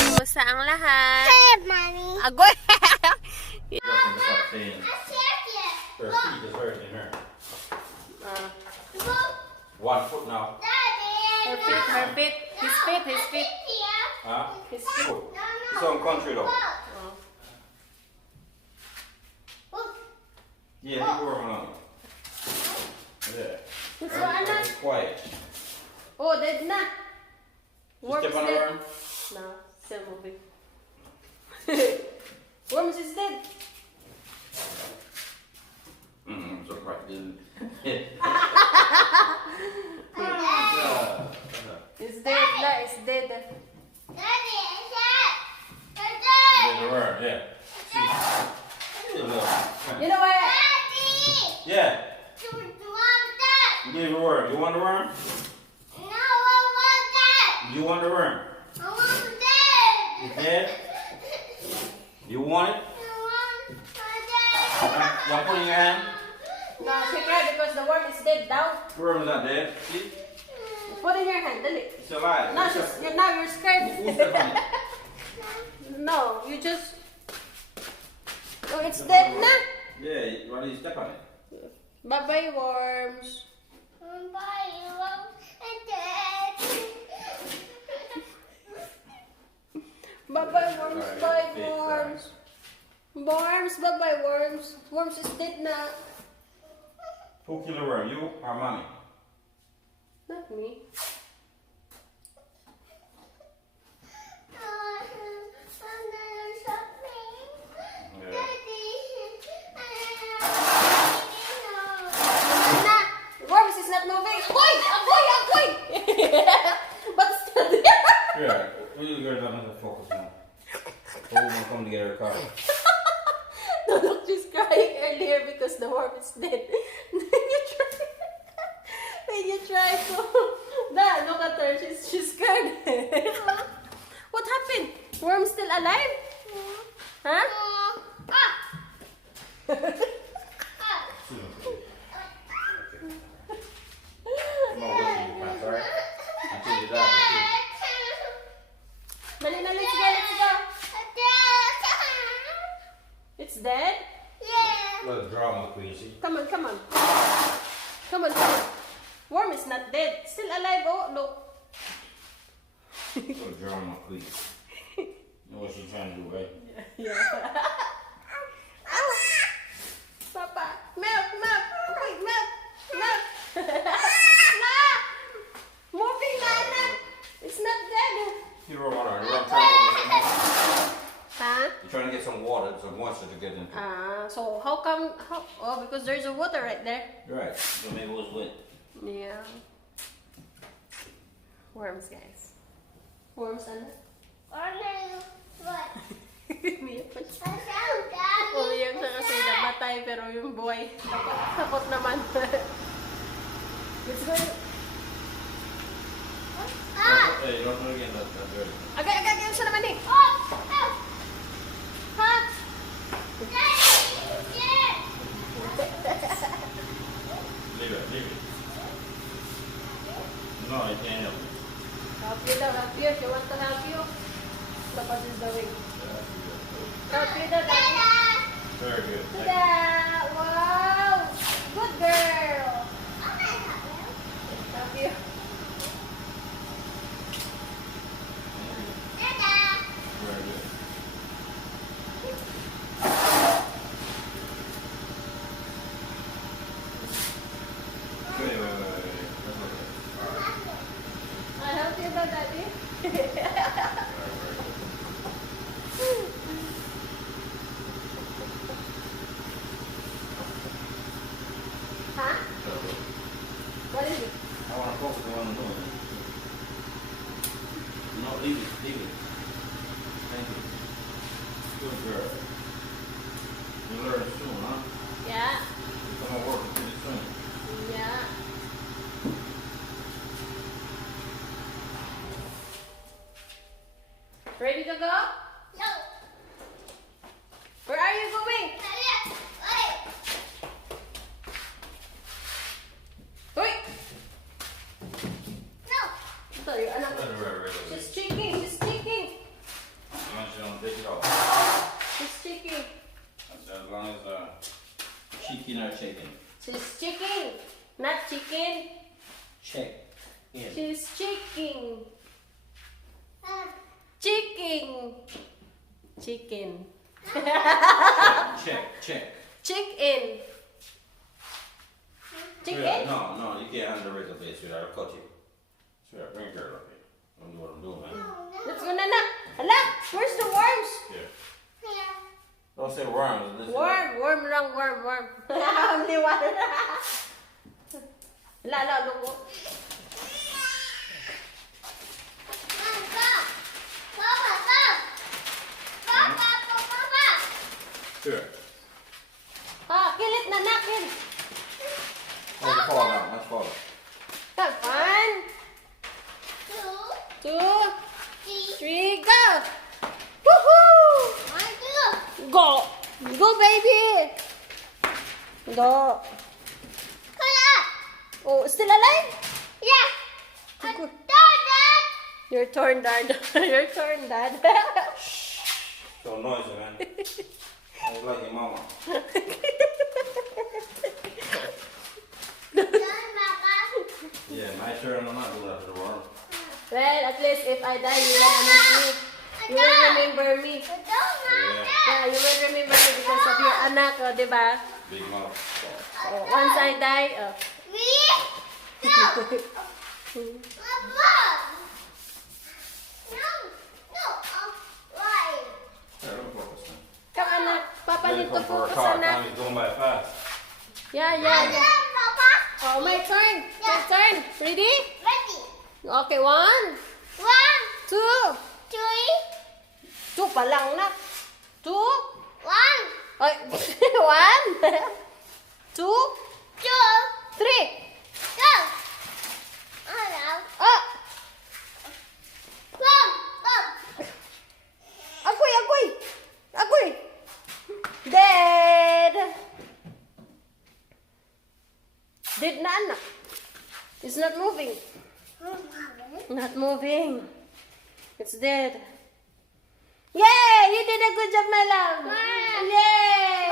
Kumusta ang lahat? Hey, Mommy. Agoy! Her feet is hurting her. 1 foot now. Her feet. His feet. Huh? His feet. Foot. It's on country though. Yeah, you were on. Yeah. It's quiet. Oh, dead na. You step on the worm? No, still moving. Worms is dead. I'm surprised. It's dead. No, it's dead. The worm, yeah. See. You know what? Yeah. You gave a worm. You want the worm? You want the worm? It's dead? You want it? You want to put it in your hand? No, she cried because the worm is dead down. The worm is not dead. See? Put it in your hand, dali. It's alive. No, you're scared. Who's stepping it? No, you just... Oh, it's dead na. Yeah, why do you step on it? Bye-bye, worms. Bye-bye, worms. Bye, worms. Worms, bye-bye, worms. Worms is dead na. Who killed the worm? You or mommy? Not me. Worms is not moving. Agoy! But it's still there. Yeah, you guys don't have to focus now. We're going to come to get her car. No, look, she's crying earlier because the worm is dead. Then you try to... Dad, look at her. She's scared. What happened? Worm still alive? Huh? Come on, go see your pants, alright? Until you die, Dali na, let's go. It's dead? little drama queen, see? Come on. Come on. Worm is not dead. Still alive. Oh, look. Little drama queen. You know what she's trying to do, right? Yeah. Ow! Papa, milk. Wait, milk. Na! Moving na. It's not dead. You run water. You're trying to get some water. Huh? You're trying to get some water, some moisture to get into. So how come? Oh, because there's a water right there. Right. So maybe it was wet. Yeah. Worms, guys. Worms, ano? Umiyak pa siya. Umiyak siya kasi namatay pero yung buhay takot naman. Let's go. Hey, you don't know again that dirty. Agad siya naman eh. Ha? Leave it. No, I can't help it. Help you. If you want to help you, look what he's doing. Help you daw, Daddy. Very good. Thank you. Tada! Wow! Good girl! Help you. Very good. Wait. I help you daw, Daddy. Huh? What is it? I want to focus on what I'm doing. No, leave it. Thank you. Good girl. You'll learn soon, huh? Yeah. You come and work pretty soon. Yeah. Ready to go? Where are you going? Wait. to, yung anak ko. Right. She's cheeking, she's cheeking. As long as you don't take it off. She's cheeking. As long as cheeky not shaking. She's cheeking, not chicken. Check. In. She's cheeking. Chicken. Chicken. Check. Chicken. Chicken? No, you can't handle the razor blade, sweetheart. I'll cut you. Sweetheart, bring your girl up here. I don't know what I'm doing, man. Let's go, Nana. Hala, where's the worms? Here. Don't say worms. This is- Worm lang, worm. Only one. Hala, look. Sure. Kill it, Nana, kill. Let's fall down. Let's fall down. Come, 1, 2, 3, go. Woohoo! Go, baby. Go. Oh, still alive? Good. Your turn, Dad. Your turn, Dad. So noisy, man. I was like your mama. Yeah, my turn. I'm not doing that to the worm. Well, at least if I die, you will remember me. You will remember me. Yeah. Yeah, you will remember me because of your anak, oh, diba? Big mouth. Oh, once I die, oh. Here, let me focus now. Come, anak. Papa Let me need to come for a focus, car. anak. Time is going by fast. Yeah. Oh, my turn. My turn. Ready? Okay, 1, 2. 2 pa lang na. 2. Ay, 1. 2. 3. Oh! Agoy! Dead! Dead na, anak. It's not moving. Not moving. It's dead. Yay! You did a good job, my love. Yay!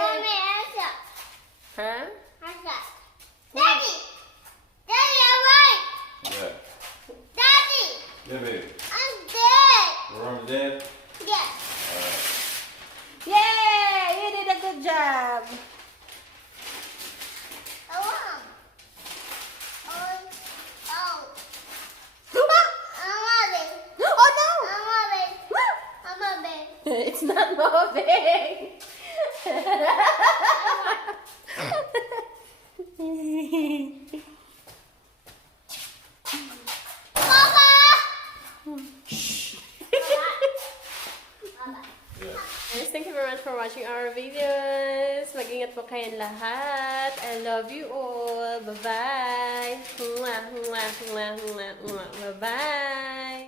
Huh? Yeah. Yeah, baby. The worm's dead. Yay! You did a good job. Oh no! It's not moving. Guys, thank you very much for watching our videos. Mag-ingat po kayong lahat. I love you all. Bye-bye. Bye-bye.